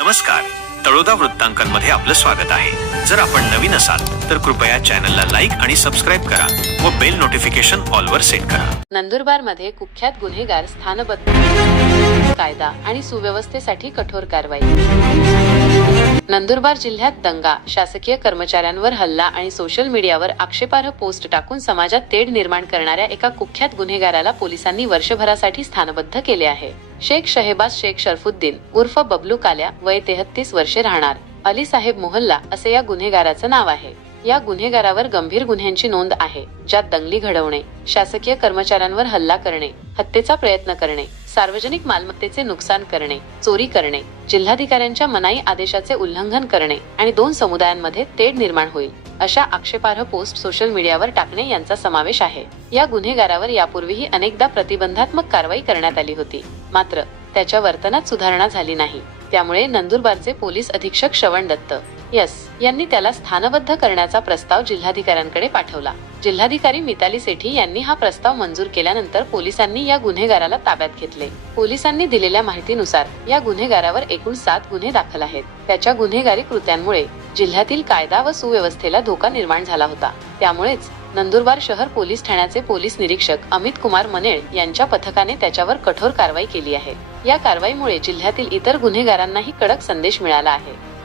नमस्कार. तळोदा वृत्तांकनमध्ये आपलं स्वागत आहे. जर आपण नवीन असाल तर कृपया चॅनलला लाईक आणि सबस्क्राईब करा व बेल नोटिफिकेशन ऑलवर सेट करा. नंदुरबारमध्ये कुख्यात गुन्हेगार स्थानबद्ध कायदा आणि सुव्यवस्थेसाठी कठोर कारवाई. नंदुरबार जिल्ह्यात दंगा शासकीय कर्मचाऱ्यांवर हल्ला आणि सोशल मीडियावर आक्षेपार्ह पोस्ट टाकून समाजात तेढ निर्माण करणाऱ्या एका कुख्यात गुन्हेगाराला पोलिसांनी वर्षभरासाठी स्थानबद्ध केले आहे. शेख शहेबाज शेख शरफुद्दीन उर्फ बबलू काल्या वय तेहत्तीस वर्षे राहणार. अली साहेब मोहल्ला असे या गुन्हेगाराचं नाव आहे. या गुन्हेगारावर गंभीर गुन्ह्यांची नोंद आहे ज्यात दंगली घडवणे शासकीय कर्मचाऱ्यांवर हल्ला करणे हत्येचा प्रयत्न करणे सार्वजनिक मालमत्तेचे नुकसान करणे चोरी करणे जिल्हाधिकाऱ्यांच्या मनाई आदेशाचे उल्लंघन करणे आणि दोन समुदायांमध्ये तेढ निर्माण होईल. अशा आक्षेपार्ह पोस्ट सोशल मीडियावर टाकणे यांचा समावेश आहे. या गुन्हेगारावर यापूर्वीही अनेकदा प्रतिबंधात्मक कारवाई करण्यात आली होती. मात्र त्याच्या वर्तनात सुधारणा झाली नाही. त्यामुळे नंदुरबारचे पोलीस अधीक्षक श्रवण दत्त यस यांनी त्याला स्थानबद्ध करण्याचा प्रस्ताव जिल्हाधिकाऱ्यांकडे पाठवला. जिल्हाधिकारी मिताली सेठी यांनी हा प्रस्ताव मंजूर केल्यानंतर पोलिसांनी या गुन्हेगाराला ताब्यात घेतले. पोलिसांनी दिलेल्या माहितीनुसार या गुन्हेगारावर एकूण सात गुन्हे दाखल आहेत. त्याच्या गुन्हेगारी कृत्यांमुळे जिल्ह्यातील कायदा व सुव्यवस्थेला धोका निर्माण झाला होता. त्यामुळेच नंदुरबार शहर पोलीस ठाण्याचे पोलीस निरीक्षक अमित कुमार मनेळ यांच्या पथकाने त्याच्यावर कठोर कारवाई केली आहे. या कारवाईमुळे जिल्ह्यातील इतर गुन्हेगारांनाही कडक संदेश मिळाला आहे.